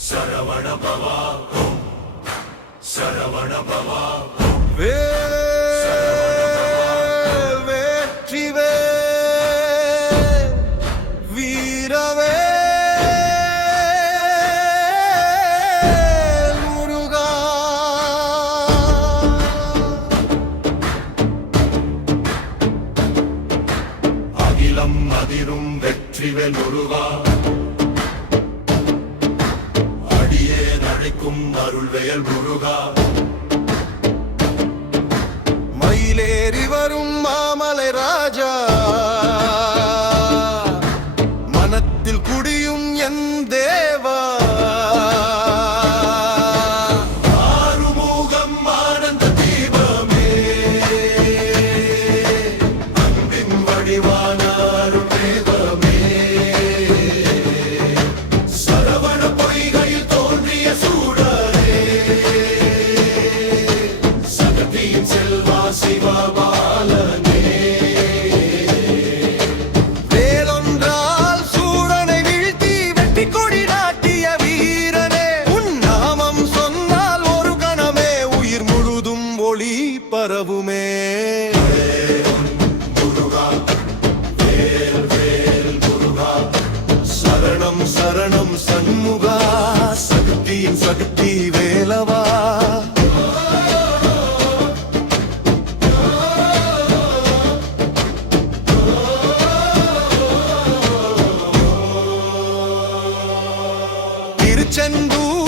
சரவண பவா சரவண பவா வெற்றிவே வீரவே முருகா அகிலம் அதிரும் வெற்றிவேல் முருகா அடியே நடைக்கும் அருள்வேல் முருகா மயிலேறி வரும் மாமலை ராஜா மனத்தில் குடியும் என் தேவா ஆறுமுகம் ஆனந்த தீபமே அன்பின் வடிவான அருள்வேதமே சரவண பொய்கையில் தோன்றிய சூடரே சகதியின் செல்வா சிவபாலனே வேலொன்றால் சூரனை வீழ்த்தி வெற்றி கொடி நாட்டிய வீரனே உன் நாமம் சொன்னால் ஒரு கணமே உயிர் முழுதும் ஒளி பரவுமே முருகா வேல் வேல் முருகா சரணம் சரணம் சண்முகா சக்தியின் சக்தி வேலவா திருச்செந்தூர்